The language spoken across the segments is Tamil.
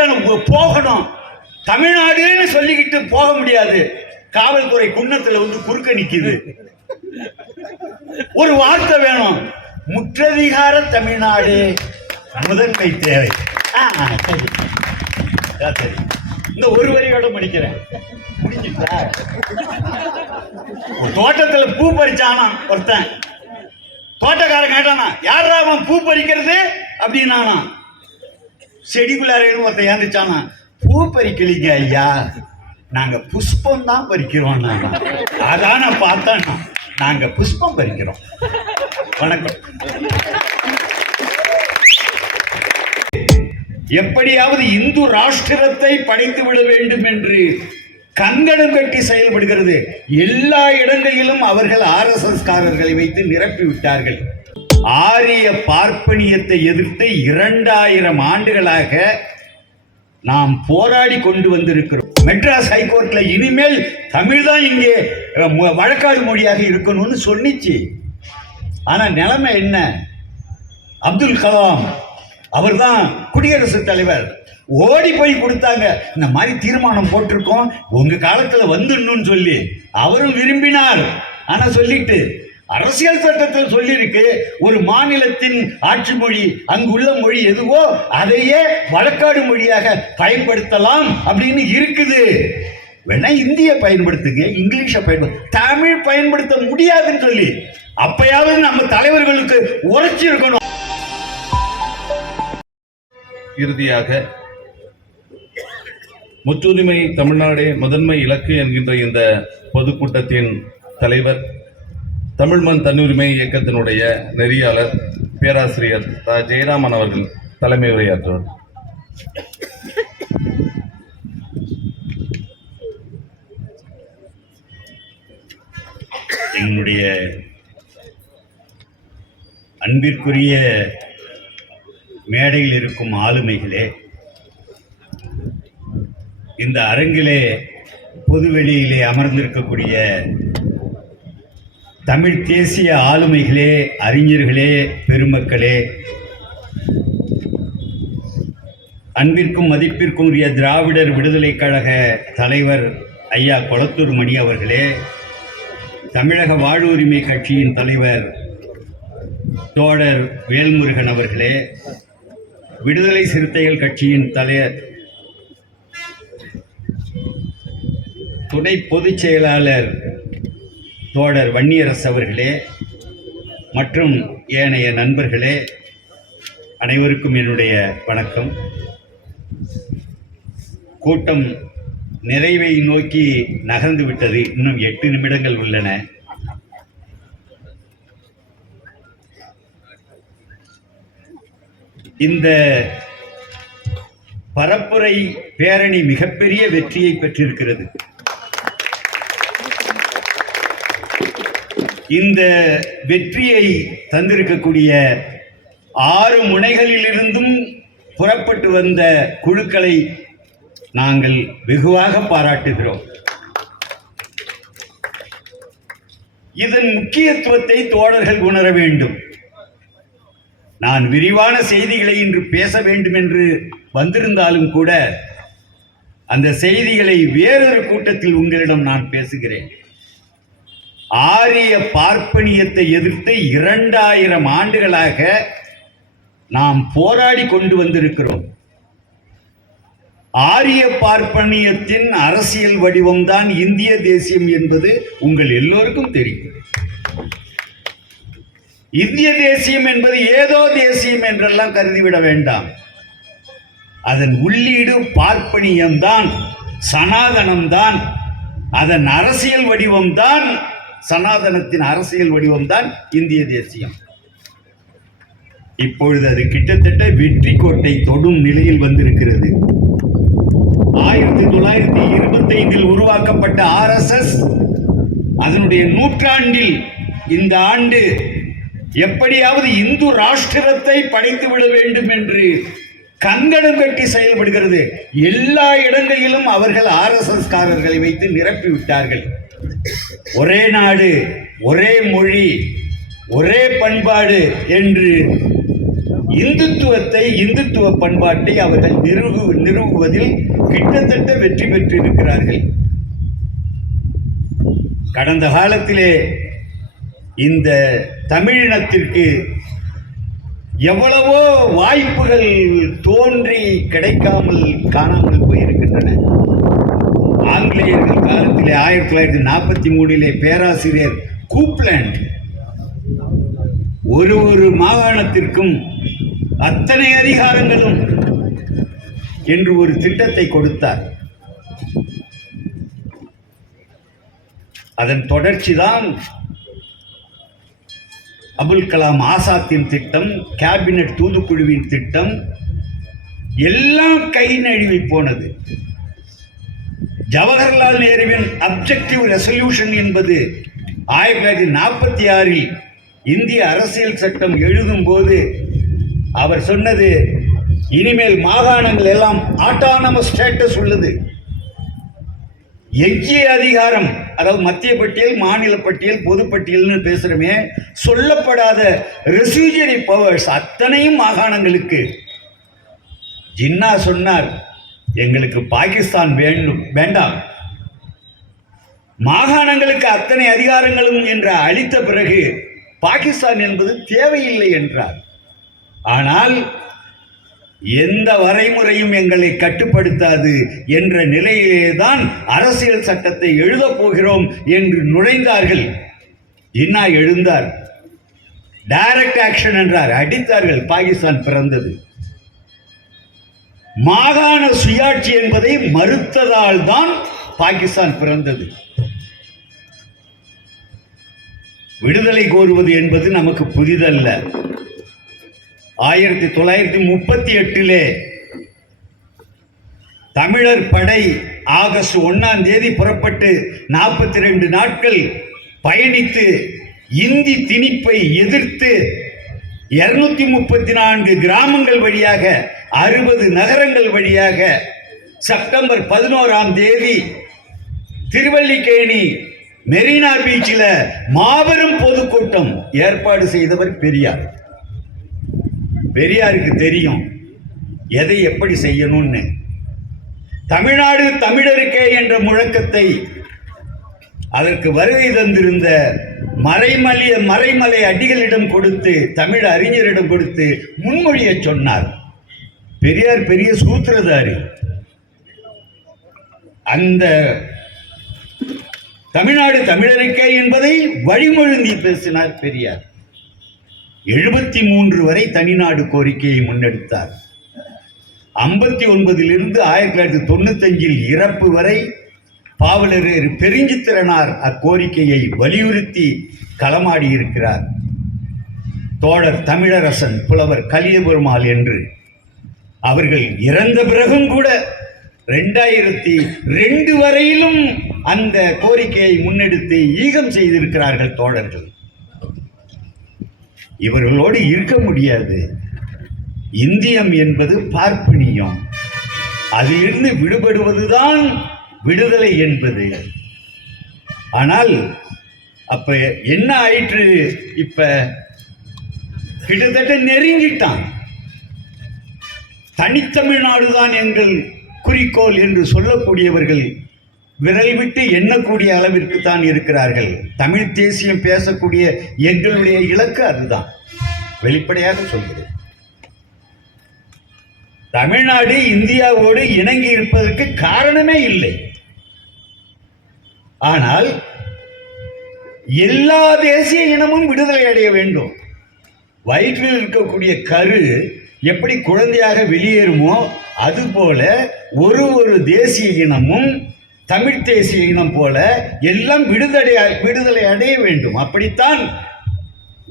கட்டணும், போகணும். தமிழ்நாடுன்னு சொல்லிக்கிட்டு போக முடியாது. காவல்துறை குன்னத்துல வந்து குறுக்க நிக்குது. ஒரு வார்த்தை வேணும், முற்றதிகார தமிழ்நாடு முதன்மை தேவை. இந்த ஒரு வரியோட முடிக்கிறேன். தோட்டத்துல பூ பறிச்சானா ஒருத்தன், தோட்டக்காரன் கேட்டானா, யாரா அவன் பூ பறிக்கிறது அப்படின்னானா. செடிக்குள்ளார ஒருத்தன் ஏந்துச்சானா, பூ பறிக்கலீங்க ஐயா, நாங்க புஷ்பம் தான் பறிக்கிறோம். அதான பார்த்தோம், நாங்க புஷ்பம் பறிக்கிறோம். வணக்கம். எப்படியாவது இந்து ராஷ்டிரத்தை படைத்து விட வேண்டும் என்று கங்கணம் கட்டி செயல்படுகிறது. எல்லா இடங்களிலும் அவர்கள் RSS காரர்களை வைத்து நிரப்பி விட்டார்கள். ஆரிய பார்ப்பனியத்தை எதிர்த்து 2000 ஆண்டுகளாக நாம் போராடி கொண்டு வந்திருக்கிறோம். மெட்ராஸ் ஹைகோர்ட்ல இனிமேல் தமிழ் தான் இங்கே வழக்காடு மொழியாக இருக்கணும்னு சொன்னிச்சு. ஆனா நிலைமை என்ன? அப்துல் கலாம் அவர்தான் குடியரசுத் தலைவர், ஓடி போய் கொடுத்தாங்க. இந்த மாதிரி தீர்மானம் போட்டிருக்கோம், உங்க காலத்துல வந்துடணும்னு சொல்லி அவரும் விரும்பினார். ஆனா சொல்லிட்டு அரசியல் சட்டத்தில் சொல்லி இருக்கு, ஒரு மாநிலத்தின் ஆட்சி மொழி அங்குள்ள மொழி எதுவோ அதையே வழக்காடு மொழியாக பயன்படுத்தலாம் அப்படின்னு இருக்குது. வேணா இந்திய பயன்படுத்துங்க, இங்கிலீஷை பயன்படுத்த, தமிழ் பயன்படுத்த முடியாதுன்னு சொல்லி அப்பயாவது நம்ம தலைவர்களுக்கு உரைச்சி இருக்கணும். இறுதியாக முற்றுரிமை தமிழ்நாடே முதன்மை இலக்கு என்கின்ற இந்த பொதுக்கூட்டத்தின் தலைவர், தமிழ்மண் தன்னுரிமை இயக்கத்தினுடைய நெறியாளர் பேராசிரியர் ஜெயராமன் அவர்கள் தலைமை உரையாற்றுவார். என்னுடைய அன்பிற்குரிய மேடையில் இருக்கும் ஆளுமைகளே, இந்த அரங்கிலே பொதுவெளியிலே அமர்ந்திருக்கக்கூடிய தமிழ் தேசிய ஆளுமைகளே, அறிஞர்களே, பெருமக்களே, அன்பிற்கும் மதிப்பிற்கும் உரிய திராவிடர் விடுதலை கழக தலைவர் ஐயா கொளத்தூர் மணி அவர்களே, தமிழக வாழ்வுரிமை கட்சியின் தலைவர் தோழர் வேல்முருகன் அவர்களே, விடுதலை சிறுத்தைகள் கட்சியின் துணை பொதுச் செயலாளர் தோழர் வன்னியரசு அவர்களே மற்றும் ஏனைய நண்பர்களே, அனைவருக்கும் என்னுடைய வணக்கம். கூட்டம் நிறைவை நோக்கி நகர்ந்து விட்டது. இன்னும் 8 நிமிடங்கள் உள்ளன. இந்த பரப்புரை பேரணி மிகப்பெரிய வெற்றியை பெற்றிருக்கிறது. இந்த வெற்றியை தந்திருக்கக்கூடிய 6 முனைகளிலிருந்தும் புறப்பட்டு வந்த குழுக்களை நாங்கள் வெகுவாக பாராட்டுகிறோம். இதன் முக்கியத்துவத்தை தோழர்கள் உணர வேண்டும். நான் விரிவான செய்திகளை இன்று பேச வேண்டும் என்று வந்திருந்தாலும் கூட அந்த செய்திகளை வேறொரு கூட்டத்தில் உங்களிடம் நான் பேசுகிறேன். ஆரிய பார்ப்பனியத்தை எதிர்த்து 2000 ஆண்டுகளாக நாம் போராடி கொண்டு வந்திருக்கிறோம். ஆரிய பார்ப்பனியத்தின் அரசியல் வடிவம்தான் இந்திய தேசியம் என்பது உங்கள் எல்லோருக்கும் தெரியும். இந்திய தேசியம் என்பது ஏதோ தேசியம் என்றெல்லாம் கருதிவிட வேண்டாம். அதன் உள்ளீடு பார்ப்பனியம்தான், சனாதனம்தான். அதன் அரசியல் வடிவம்தான், சனாதனத்தின் அரசியல் வடிவம்தான் இந்திய தேசியம். இப்பொழுது அது கிட்டத்தட்ட வெற்றி கோட்டை தொடும் நிலையில் வந்திருக்கிறது. 1925 உருவாக்கப்பட்ட RSS அதனுடைய நூற்றாண்டில் இந்த ஆண்டு எப்படியாவது இந்து ராஷ்டிரத்தை படைத்து விட வேண்டும் என்று கங்கணம் கட்டி செயல்படுகிறது. எல்லா இடங்களிலும் அவர்கள் RSS காரர்களை வைத்து நிரப்பி விட்டார்கள். ஒரே நாடு, ஒரே மொழி, ஒரே பண்பாடு என்று இந்துத்துவ பண்பாட்டை அவர்கள் நிறுவுவதில் கிட்டத்தட்ட வெற்றி பெற்றிருக்கிறார்கள். கடந்த காலத்திலே இந்த தமிழினத்திற்கு எவ்வளவோ வாய்ப்புகள் தோன்றி கிடைக்காமல் காணாமல் போயிருக்கின்றன. ஆங்கிலேயர்கள் காலத்திலே 1943 பேராசிரியர் கூப்லேண்ட் ஒரு மாகாணத்திற்கும் அத்தனை அதிகாரங்களும் என்று ஒரு திட்டத்தை கொடுத்தார். அதன் தொடர்ச்சிதான் அபுல் கலாம் ஆசாத்தின் திட்டம், கேபினட் தூதுக்குழுவின் திட்டம் எல்லாம் கை நழுவி போனது. ஜவஹர்லால் நேருவின் அப்ஜெக்டிவ் ரெசல்யூஷன் என்பது 1946 இந்திய அரசியல் சட்டம் எழுதும் போது அவர் சொன்னது, இனிமேல் மாகாணங்கள் எல்லாம் ஆட்டானமஸ் ஸ்டேட்டஸ் உள்ளது. எஞ்சிய அதிகாரம், அதாவது மத்திய பட்டியல், மாநில பட்டியல், பொதுப்பட்டியல்னு பேசுறமே, சொல்லப்படாத ரெசிஜரி பவர்ஸ் அத்தனையும் மாகாணங்களுக்கு. ஜின்னா சொன்னார், எங்களுக்கு பாகிஸ்தான் வேண்டாம், மாகாணங்களுக்கு அத்தனை அதிகாரங்களும் என்று அளித்த பிறகு பாகிஸ்தான் என்பது தேவையில்லை என்றார். ஆனால் எந்த வரைமுறையும் எங்களை கட்டுப்படுத்தாது என்ற நிலையிலேதான் அரசியல் சட்டத்தை எழுதப் போகிறோம் என்று நுழைந்தார்கள். ஜின்னா எழுந்தார், டைரக்ட் ஆக்ஷன் என்றார், அடித்தார்கள். பாகிஸ்தான் பிறந்தது. மாகாண சுயாட்சி என்பதை மறுத்ததால் தான் பாகிஸ்தான் பிறந்தது. விடுதலை கோருவது என்பது நமக்கு புதிதல்ல. 1938 தமிழர் படை ஆகஸ்ட் 1 புறப்பட்டு 42 நாட்கள் பயணித்து இந்தி திணிப்பை எதிர்த்து 234 கிராமங்கள் வழியாக 60 நகரங்கள் வழியாக செப்டம்பர் 11 திருவல்லிக்கேணி மெரினா பீச்சில் மாபெரும் பொதுக்கூட்டம் ஏற்பாடு செய்தவர் பெரியார். பெரியாருக்கு தெரியும் எதை எப்படி செய்யணும்னு. தமிழ்நாடு தமிழருக்கே என்ற முழக்கத்தை அதற்கு வருகை தந்திருந்த மறைமலை அடிகளிடம் கொடுத்து, தமிழ் அறிஞரிடம் கொடுத்து முன்மொழிய சொன்னார். பெரியார் பெரிய சூத்திரதாரி. அந்த தமிழ்நாடு தமிழருக்கே என்பதை வழிமொழிந்தி பேசினார் பெரியார். 73 வரை தனிநாடு கோரிக்கையை முன்னெடுத்தார். 59 1995 இறப்பு வரை பாவலரேறு பெருஞ்சித்திரனார் அக்கோரிக்கையை வலியுறுத்தி களமாடி இருக்கிறார். தோழர் தமிழரசன், புலவர் கலியபெருமாள் என்று அவர்கள் இறந்த பிறகும் கூட 2002 வரையிலும் அந்த கோரிக்கையை முன்னெடுத்து ஈகம் செய்திருக்கிறார்கள் தோழர்கள். இவர்களோடு இருக்க முடியாது. இந்தியம் என்பது பார்ப்பனியம், அதிலிருந்து விடுபடுவதுதான் விடுதலை என்பது. ஆனால் அப்ப என்ன ஆயிற்று? இப்ப கிட்டத்தட்ட நெருங்கிட்டான். தனித்தமிழ்நாடுதான் எங்கள் குறிக்கோள் என்று சொல்லக்கூடியவர்கள் விரல் விட்டு எண்ணக்கூடிய அளவிற்கு தான் இருக்கிறார்கள். தமிழ் தேசியம் பேசக்கூடிய எங்களுடைய இலக்கு அதுதான். வெளிப்படையாக சொல்கிறேன். தமிழ்நாடு இந்தியாவோடு இணங்கி இருப்பதற்கு காரணமே இல்லை. ஆனால் எல்லா தேசிய இனமும் விடுதலை அடைய வேண்டும். வயிற்றில் இருக்கக்கூடிய கரு எப்படி குழந்தையாக வெளியேறுமோ அதுபோல ஒரு தேசிய இனமும் தமிழ் தேசிய இனம் போல எல்லாம் விடுதலை அடைய வேண்டும். அப்படித்தான்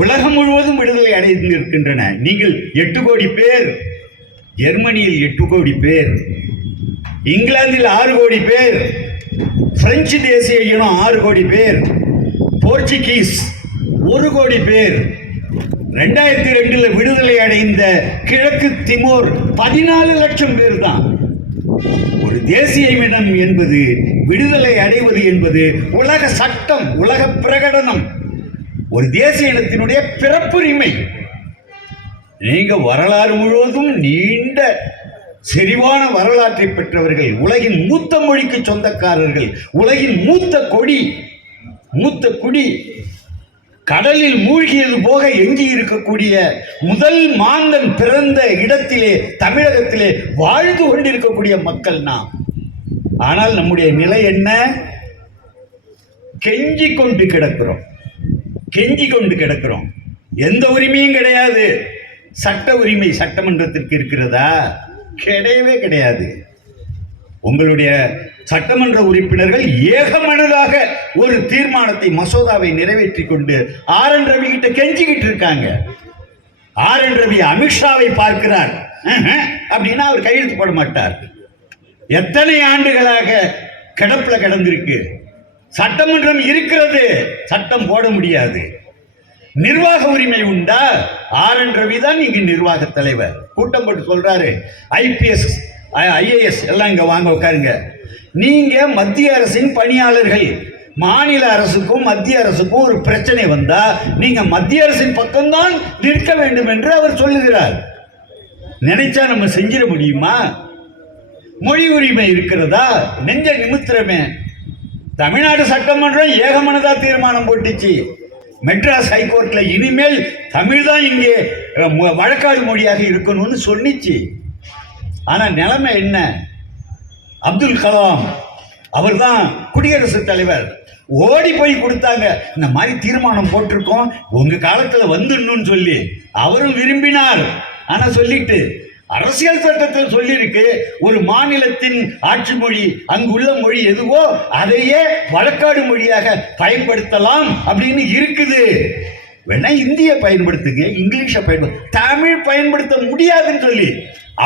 உலகம் முழுவதும் விடுதலை அடைந்திருக்கின்றன. நீங்கள் 8 கோடி பேர், ஜெர்மனியில் 8 கோடி பேர், இங்கிலாந்தில் 6 கோடி பேர், பிரெஞ்சு தேசிய இனம் 6 கோடி பேர், போர்ச்சுகீஸ் 1 கோடி பேர், 2002 விடுதலை அடைந்த கிழக்கு திமோர் 14 லட்சம் பேர் தான். ஒரு தேசிய இனம் என்பது, விடுதலை அடைவது என்பது உலக சட்டம், உலக பிரகடனம், ஒரு தேசிய இனத்தினுடைய பிறப்புரிமை. நீங்க வரலாறு முழுவதும் நீண்ட செறிவான வரலாற்றை பெற்றவர்கள், உலகின் மூத்த மொழிக்கு சொந்தக்காரர்கள், உலகின் மூத்த குடி, கடலில் மூழ்கியது போக எஞ்சி இருக்கக்கூடிய முதல் மாந்தன் பிறந்த இடத்திலே, தமிழகத்திலே வாழ்ந்து கொண்டிருக்கக்கூடிய மக்கள் நாம். ஆனால் நம்முடைய நிலை என்ன? கெஞ்சி கொண்டு கிடக்கிறோம். எந்த உரிமையும் கிடையாது. சட்ட உரிமை சட்டமன்றத்திற்கு இருக்கிறதா? கிடையவே கிடையாது. உங்களுடைய சட்டமன்ற உறுப்பினர்கள் ஏகமனதாக ஒரு தீர்மானத்தை, மசோதாவை நிறைவேற்றி கொண்டு ஆர்.என். ரவி கிட்ட கெஞ்சிக்கிட்டு இருக்காங்க. ஆர்.என். ரவி அமித்ஷாவை பார்க்கிறார் அப்படின்னா அவர் கையெழுத்து போட மாட்டார். எத்தனை ஆண்டுகளாக கிடப்புல கிடந்திருக்கு. சட்டமன்றம் இருக்கிறது, சட்டம் போட முடியாது. நிர்வாக உரிமை உண்டா? ஆர்.என். ரவி தான் இங்கு நிர்வாக தலைவர். கூட்டம் போட்டு சொல்றாரு, IPS IAS எல்லாம் இங்க வாங்க உட்காருங்க. நீங்க மத்திய அரசின் பணியாளர்கள். மாநில அரசுக்கும் மத்திய அரசுக்கும் ஒரு பிரச்சனை வந்தா நீங்க மத்திய அரசின் பக்கம்தான் நிற்க வேண்டும் என்று அவர் சொல்லுகிறார். நினைச்சா நம்ம செஞ்சிட முடியுமா? மொழி உரிமை இருக்கிறதா? நெஞ்ச நிமித்திரமே. தமிழ்நாடு சட்டமன்றம் ஏகமனதா தீர்மானம் போட்டுச்சு. மெட்ராஸ் ஹைகோர்ட்ல இனிமேல் தமிழ் தான் இங்கே வழக்காடு மொழியாக இருக்கணும்னு சொன்னிச்சு. ஆனா நிலைமை என்ன? அப்துல் கலாம் அவர் தான் குடியரசுத் தலைவர், ஓடி போய் கொடுத்தாங்க. இந்த மாதிரி தீர்மானம் போட்டிருக்கோம், உங்க காலத்துல வந்துடணும்னு சொல்லி அவரும் விரும்பினார். ஆனா சொல்லிட்டு அரசியல் சட்டத்தில் சொல்லியிருக்கு, ஒரு மாநிலத்தின் ஆட்சி மொழி அங்குள்ள மொழி எதுவோ அதையே வழக்காடு மொழியாக பயன்படுத்தலாம் அப்படின்னு இருக்குது. வேணா இந்திய பயன்படுத்துங்க, இங்கிலீஷை தமிழ் பயன்படுத்த முடியாதுன்னு சொல்லி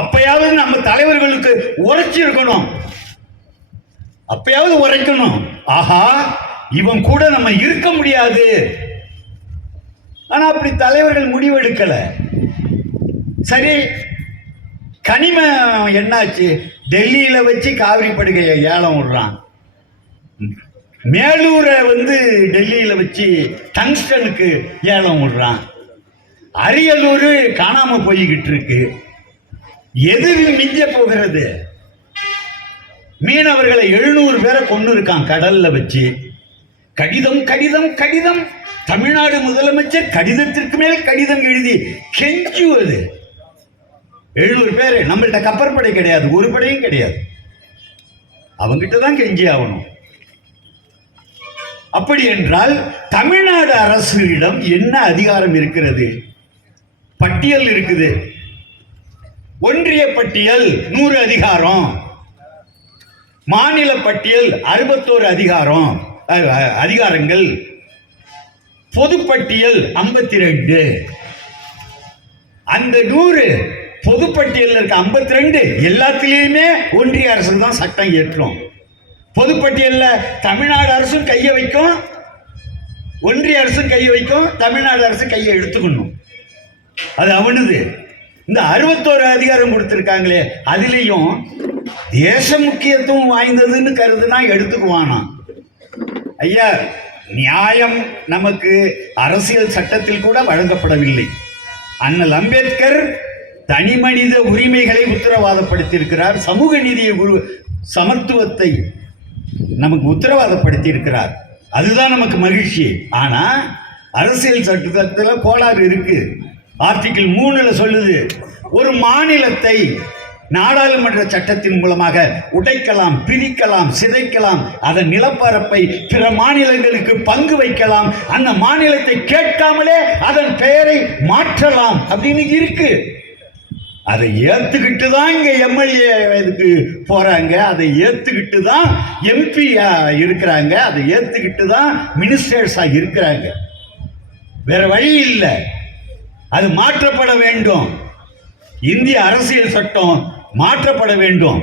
அப்பயாவது நம்ம தலைவர்களுக்கு உரைச்சிருக்கணும். அப்பயாவது உரைக்கணும், ஆஹா இவன் கூட நம்ம இருக்க முடியாது. ஆனா அப்படி தலைவர்கள் முடிவெடுக்கல. சரி, கனிமம் என்னாச்சு? டெல்லியில வச்சு காவிரி படுகையை ஏலம் விடுறான். மேலூரை டெல்லியில வச்சு டங்ஸ்டனுக்கு ஏலம் விடுறான். அரியலூர் காணாம போய்கிட்டு இருக்கு. எது மிஞ்ச போகிறது? மீனவர்களை 700 பேரை கொண்டு இருக்கான் கடல்ல வச்சு. கடிதம் கடிதம் கடிதம். தமிழ்நாடு முதலமைச்சர் கடிதத்திற்கு மேல் கடிதம் எழுதி கெஞ்சுவது. 700 பேர். நம்மள்கிட்ட கப்பற்படை கிடையாது, ஒரு படையும் கிடையாது. அவங்கிட்ட தான் கெஞ்சி ஆகணும். அப்படி என்றால் தமிழ்நாடு அரசிடம் என்ன அதிகாரம் இருக்கிறது? பட்டியல் இருக்குது. ஒன்றிய பட்டியல் 100 அதிகாரம், மாநில பட்டியல் 61 அதிகாரங்கள், பொதுப்பட்டியல் 52. அந்த 100 பொதுப்பட்டியல் இருக்க 52 எல்லாத்திலையுமே ஒன்றிய அரசு தான் சட்டம் இயற்றும். பொதுப்பட்டியல்ல தமிழ்நாடு அரசும் கையை வைக்கும், ஒன்றிய அரசும் கையை வைக்கும், தமிழ்நாடு அரசு கையை எடுத்துக்கணும். அது அவனுது. இந்த 61 அதிகாரம் கொடுத்திருக்காங்களே, அதுலேயும் தேச முக்கியத்துவம் வாய்ந்ததுன்னு கருதுனா எடுத்துக்குவானா? ஐயா, நியாயம் நமக்கு அரசியல் சட்டத்தில் கூட வழங்கப்படவில்லை. அண்ணல் அம்பேத்கர் தனி மனித உரிமைகளை உத்தரவாதப்படுத்தியிருக்கிறார். சமூக நீதியை, சமத்துவத்தை நமக்கு உத்தரவாதப்படுத்தி இருக்கிறார். அதுதான் நமக்கு மகிழ்ச்சி. ஆனா அரசியல் சட்டத்தில் கோளாறு இருக்கு. ஆர்டிகிள் 3 சொல்லுது, ஒரு மாநிலத்தை நாடாளுமன்ற சட்டத்தின் மூலமாக உடைக்கலாம், பிரிக்கலாம், சிதைக்கலாம், அதன் நிலப்பரப்பை பிற மாநிலங்களுக்கு பங்கு வைக்கலாம், அந்த மாநிலத்தை கேட்காமலே அதன் பெயரை மாற்றலாம் அப்படின்னு இருக்கு. அதை ஏத்துக்கிட்டு தான் இங்க எம்எல்ஏ இதுக்கு போறாங்க, அதை ஏத்துக்கிட்டு தான் MP இருக்கிறாங்க, அதை ஏத்துக்கிட்டு தான் மினிஸ்டர்ஸா இருக்கிறாங்க. வேற வழி இல்லை. அது மாற்றப்பட வேண்டும். இந்திய அரசியல் சட்டம் மாற்றப்பட வேண்டும்.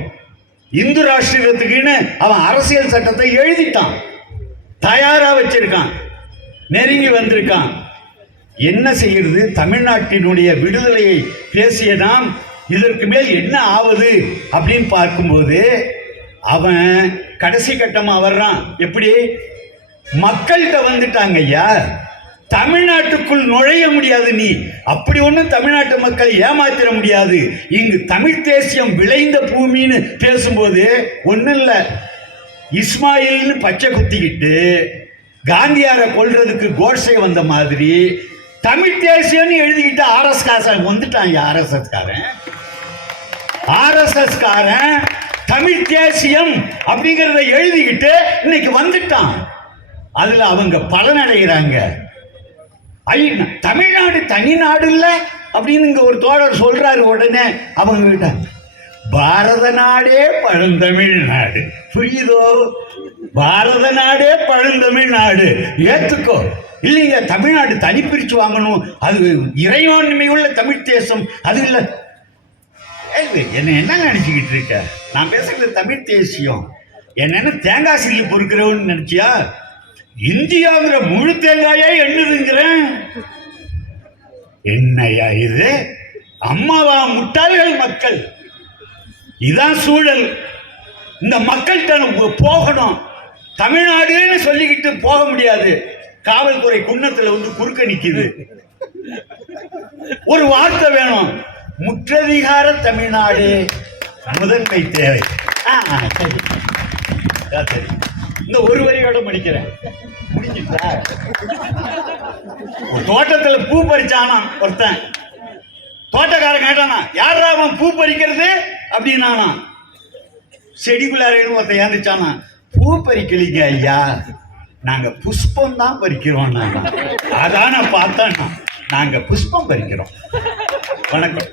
இந்து ராஷ்டிரத்துக்குன்னு அவன் அரசியல் சட்டத்தை எழுதிட்டான், தயாரா வச்சிருக்கான், நெருங்கி வந்திருக்கான். என்ன செய்கிறது? தமிழ்நாட்டினுடைய விடுதலையை பேசிய நாம் இதற்கு மேல் என்ன ஆவது அப்படின்னு பார்க்கும்போது அவன் கடைசி கட்டமா வர்றான். எப்படி? மக்கள்கிட்ட வந்துட்டாங்க ஐயா. தமிழ்நாட்டுக்குள் நுழைய முடியாது. நீ அப்படி ஒன்றும் தமிழ்நாட்டு மக்களை ஏமாத்திர முடியாது. இங்கு தமிழ் தேசியம் விளைந்த பூமின்னு பேசும்போது ஒன்றும் இல்லை, இஸ்மாயில்னு பச்சை குத்திக்கிட்டு காந்தியாரை கொல்றதுக்கு கோட்ஸே வந்த மாதிரி தமிழ் தேசியம்னு எழுதிக்கிட்டு ஆர்எஸ் காரன் வந்துட்டான். ஆர்எஸ்எஸ் காரன் தமிழ் தேசியம் அப்படிங்கிறத எழுதிக்கிட்டு இன்னைக்கு வந்துட்டான். அதுல அவங்க பலனடைகிறாங்க. தமிழ்நாடு தனி நாடு இல்ல அப்படின்னு இங்க ஒரு தோழர் சொல்றாரு. உடனே அவங்க கிட்ட பாரத நாடே பழந்தமிழ் நாடு, புரியுதோ? பாரத நாடே பழந்தமிழ் நாடு ஏத்துக்கோ. இல்லைங்க, தமிழ்நாடு தனி பிரிச்சு வாங்கணும், அது இறையாண்மை உள்ள தமிழ் தேசம், அது இல்ல. என்ன நினைச்சுக்கிட்டு இருக்க? நான் பேசுறது தமிழ் தேசியம். என்ன தேங்காய் சில்லி பொறுக்கிறவன்னு நினைச்சியா? இந்தியாங்கிற முழு தேங்காயே எண்ணுதுங்கிறேன். என்னையா இது? அம்மாவா முட்டாள்கள் மக்கள்? இதான் சூழல். இந்த மக்கள்கிட்ட போகணும். தமிழ்நாடுன்னு சொல்லிக்கிட்டு போக முடியாது. காவல்துறை குன்னத்துல வந்து குறுக்க நிக்குது. ஒரு வார்த்தை வேணும், முற்றதிகார தமிழ்நாடு முதன்மை தேவை. சரி, இந்த ஒரு வரியோட முடிக்கிறேன். முடிஞ்சுட்டா? தோட்டத்துல பூ பறிச்சானா ஒருத்தன். தோட்டக்காரன் கேட்டானா, யாரா அவன் பூ பறிக்கிறது அப்படின்னானா. செடிக்குள்ளார ஒருத்தன் ஏந்துச்சானா, பூ பறிக்கலிங்க ஐயா, நாங்க புஷ்பம் தான் பறிக்கிறோம். அதான பார்த்தா நாங்க புஷ்பம் பறிக்கிறோம். வணக்கம்.